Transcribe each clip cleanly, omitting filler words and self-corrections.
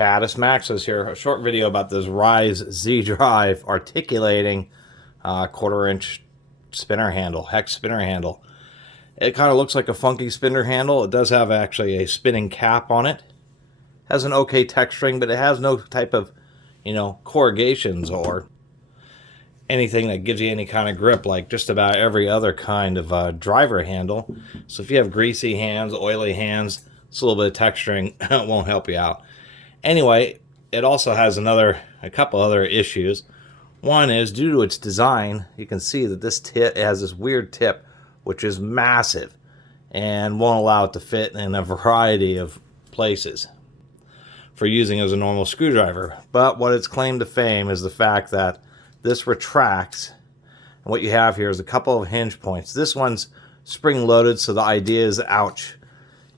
Catus, Maximus here. A short video about this Rhys Z drive articulating 1/4 inch spinner handle, hex spinner handle. It kind of looks like a funky spinner handle. It does have actually a spinning cap on it. Has an okay texturing, but it has no type of, corrugations or anything that gives you any kind of grip like just about every other kind of driver handle. So if you have greasy hands, oily hands, it's a little bit of texturing. It won't help you out. Anyway, it also has a couple other issues. One is, due to its design, you can see that this tip has this weird tip, which is massive and won't allow it to fit in a variety of places for using as a normal screwdriver. But what its claim to fame is the fact that this retracts, and what you have here is a couple of hinge points. This one's spring loaded, so the idea is, ouch,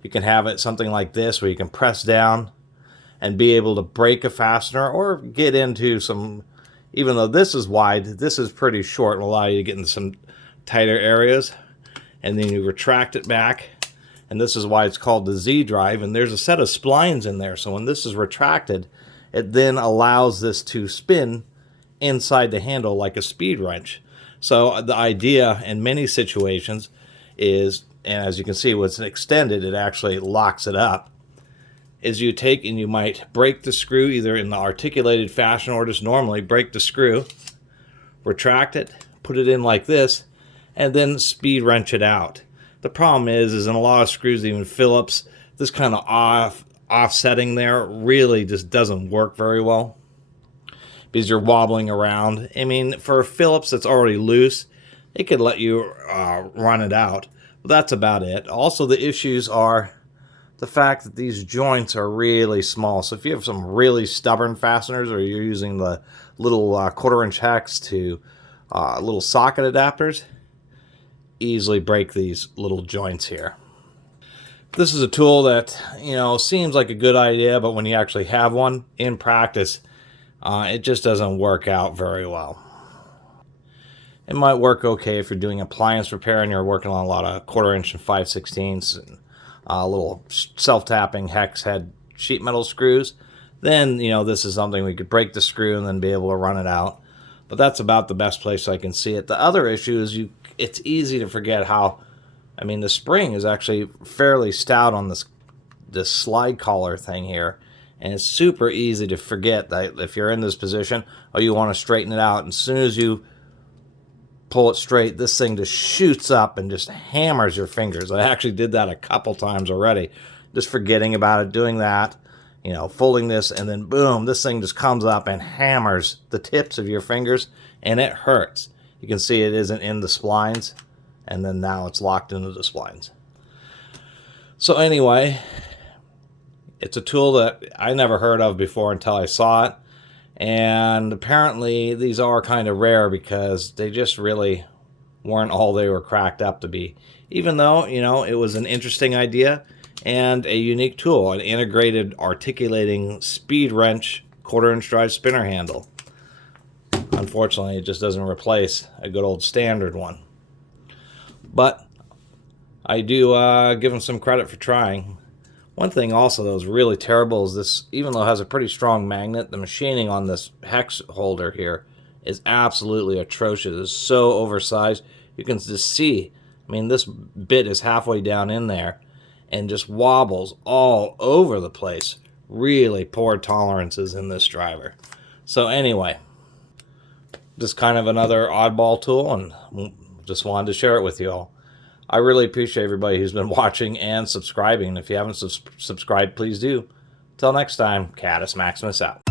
you can have it something like this where you can press down and be able to break a fastener or get into some, even though this is wide, this is pretty short and will allow you to get into some tighter areas. And then you retract it back, and this is why it's called the Z drive, and there's a set of splines in there, so when this is retracted, it then allows this to spin inside the handle like a speed wrench. So the idea in many situations is, and as you can see, when it's extended, it actually locks it up, is you take and you might break the screw either in the articulated fashion or just normally break the screw, retract it, put it in like this, and then speed wrench it out. The problem is in a lot of screws, even Phillips, this kind of offsetting there really just doesn't work very well because you're wobbling around. I mean, for a Phillips that's already loose, it could let you run it out. But that's about it. Also, the issues are the fact that these joints are really small. So if you have some really stubborn fasteners, or you're using the little 1/4 inch hex to little socket adapters, easily break these little joints here. This is a tool that, seems like a good idea, but when you actually have one in practice, it just doesn't work out very well. It might work okay if you're doing appliance repair and you're working on a lot of 1/4 inch and 5/16 and little self-tapping hex head sheet metal screws. Then, this is something we could break the screw and then be able to run it out. But that's about the best place I can see it. The other issue is it's easy to forget how, the spring is actually fairly stout on this slide collar thing here. And it's super easy to forget that if you're in this position, you want to straighten it out. And as soon as you pull it straight, this thing just shoots up and just hammers your fingers. I actually did that a couple times already. Just forgetting about it, doing that, folding this, and then boom, this thing just comes up and hammers the tips of your fingers, and it hurts. You can see it isn't in the splines, and then now it's locked into the splines. So anyway, it's a tool that I never heard of before until I saw it. And apparently these are kind of rare because they just really weren't all they were cracked up to be. Even though, it was an interesting idea and a unique tool, an integrated articulating speed wrench 1/4 inch drive spinner handle. Unfortunately, it just doesn't replace a good old standard one. But I do give them some credit for trying. One thing also that was really terrible is this, even though it has a pretty strong magnet, the machining on this hex holder here is absolutely atrocious. It's so oversized. You can just see, this bit is halfway down in there and just wobbles all over the place. Really poor tolerances in this driver. So anyway, just kind of another oddball tool, and just wanted to share it with you all. I really appreciate everybody who's been watching and subscribing. If you haven't subscribed, please do. Till next time, Catus Maximus out.